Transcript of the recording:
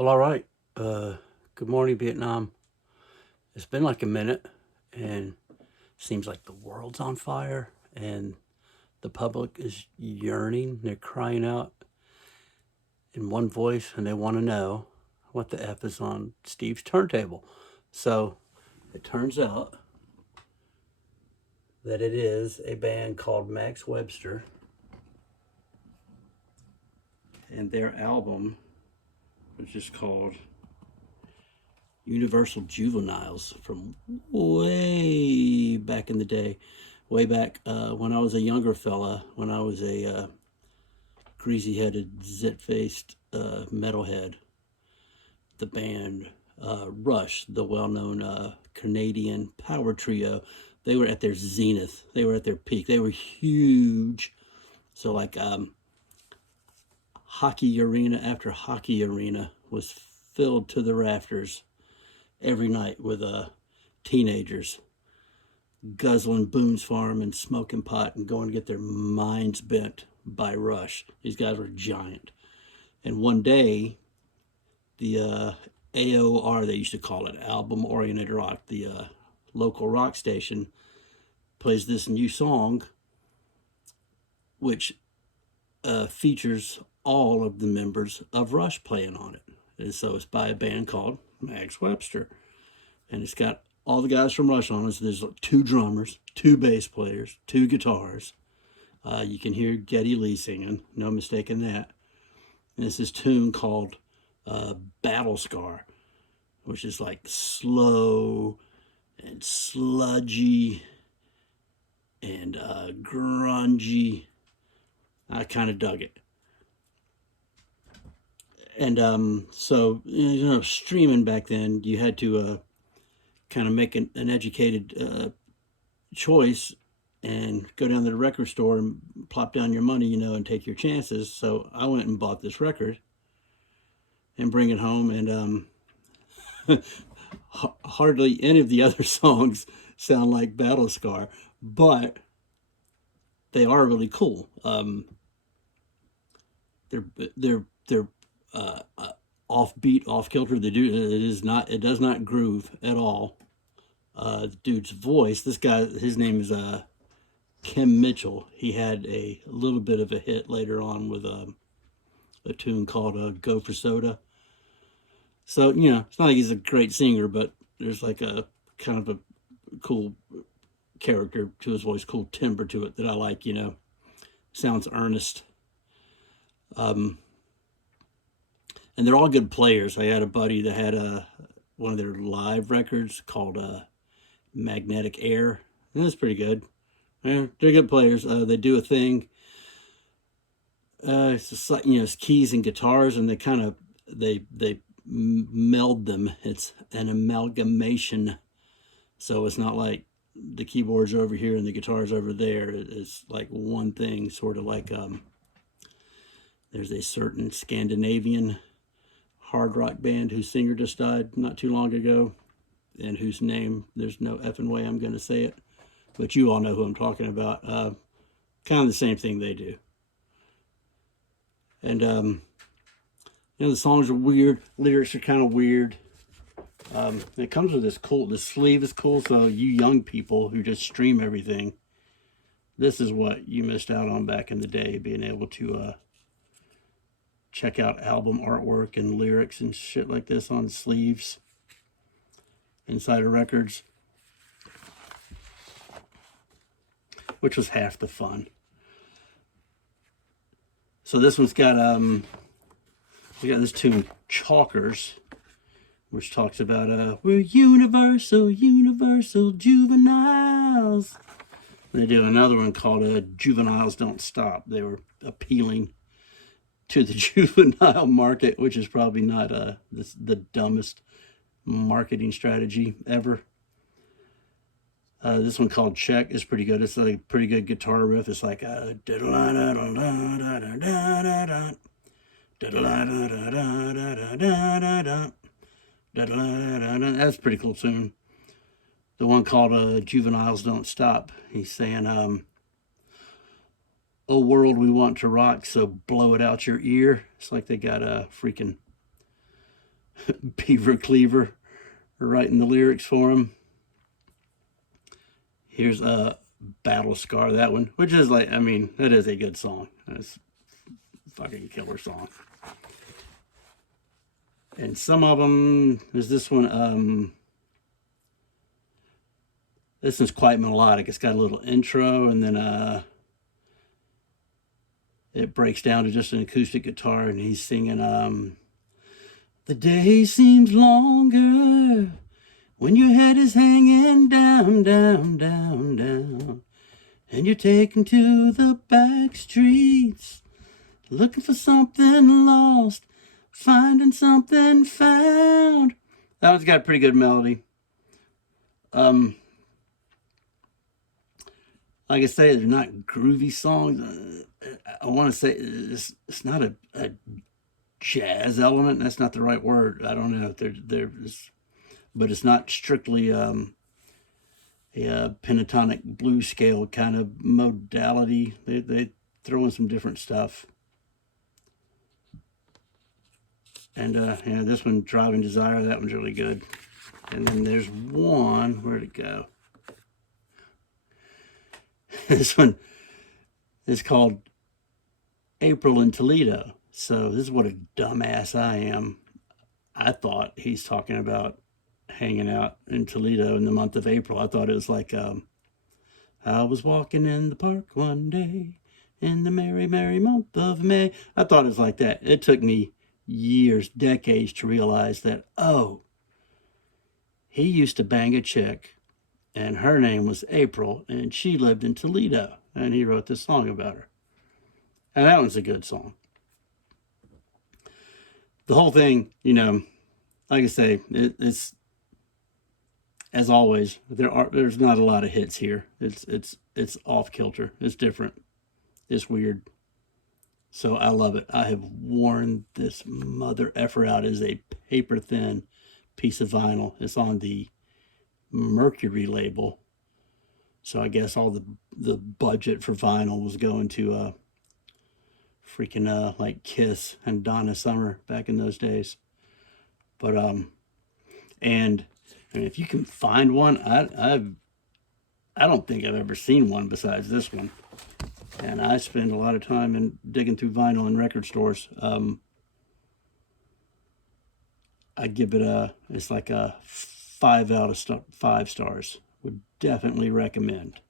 Well, all right. Good morning, Vietnam. It's been like a minute, and seems like the world's on fire, and the public is yearning. They're crying out in one voice, and they want to know what the F is on Steve's turntable. So it turns out that it is a band called Max Webster, and their album, which is called Universal Juveniles, from way back in the day, way back when I was a younger fella, when I was a greasy-headed, zit-faced metalhead. The band Rush, the well-known Canadian power trio, they were at their zenith. They were at their peak. They were huge. So like hockey arena after hockey arena was filled to the rafters every night with teenagers guzzling Boone's Farm and smoking pot and going to get their minds bent by Rush. These guys were giant. And one day, the AOR, they used to call it, Album Oriented Rock, the local rock station, plays this new song, which features all of the members of Rush playing on it. And so it's by a band called Max Webster. And it's got all the guys from Rush on it. So there's two drummers, two bass players, two guitars. You can hear Geddy Lee singing, no mistake in that. And it's this tune called Battle Scar, which is like slow and sludgy and grungy. I kind of dug it. And so, streaming back then, you had to kind of make an educated choice and go down to the record store and plop down your money, and take your chances. So I went and bought this record and bring it home, and hardly any of the other songs sound like Battle Scar, but they are really cool. They're offbeat, off kilter. It does not groove at all. The dude's voice, this guy, his name is Kim Mitchell. He had a little bit of a hit later on with a tune called Go for Soda. So, it's not like he's a great singer, but there's like a kind of a cool character to his voice, cool timbre to it that I like, sounds earnest. And they're all good players. I had a buddy that had one of their live records called Magnetic Air, and that's pretty good. Yeah, they're good players. They do a thing. It's just like, it's keys and guitars, and they meld them. It's an amalgamation. So it's not like the keyboards over here and the guitars over there. It's like one thing, sort of like there's a certain Scandinavian hard rock band whose singer just died not too long ago, and whose name, there's no effing way I'm going to say it, but you all know who I'm talking about. Kind of the same thing they do. And the songs are weird, lyrics are kind of weird. It comes with this sleeve is cool, so you young people who just stream everything, this is what you missed out on back in the day, being able to check out album artwork and lyrics and shit like this on sleeves inside of records, which was half the fun. So this one's got we got this tune Chalkers, which talks about we're universal juveniles. They do another one called Juveniles Don't Stop. They were appealing to the juvenile market, which is probably not the dumbest marketing strategy ever. This one called Check is pretty good. It's like a pretty good guitar riff. It's like that's a pretty cool tune. The one called Juveniles Don't Stop, he's saying oh world we want to rock, so blow it out your ear. It's like they got a freaking Beaver Cleaver writing the lyrics for him. Here's a Battle Scar, that one, which is like, I mean, it is a good song. It's a fucking killer song. And some of them, there's this one, this one's quite melodic. It's got a little intro, and then it breaks down to just an acoustic guitar, and he's singing, the day seems longer when your head is hanging down, down, down, down, and you're taken to the back streets, looking for something lost, finding something found. That one's got a pretty good melody. Like I say, they're not groovy songs. I want to say it's not a jazz element. That's not the right word. I don't know. But it's not strictly a pentatonic blues scale kind of modality. They throw in some different stuff. And yeah, this one, Driving Desire, that one's really good. And then there's one, where'd it go? This one is called April in Toledo. So this is what a dumbass I am. I thought he's talking about hanging out in Toledo in the month of April. I thought it was like, I was walking in the park one day in the merry, merry month of May. I thought it was like that. It took me years, decades to realize that, oh, he used to bang a chick and her name was April and she lived in Toledo, and he wrote this song about her. And that one's a good song. The whole thing, you know, like I say, it's as always, there's not a lot of hits here. It's off kilter. It's different. It's weird. So I love it. I have worn this mother effer out as a paper thin piece of vinyl. It's on the Mercury label. So I guess all the budget for vinyl was going to freaking like Kiss and Donna Summer back in those days. But and I mean, if you can find one, I don't think I've ever seen one besides this one. And I spend a lot of time in digging through vinyl in record stores. I give it it's like a 5 out of 5 stars. Would definitely recommend.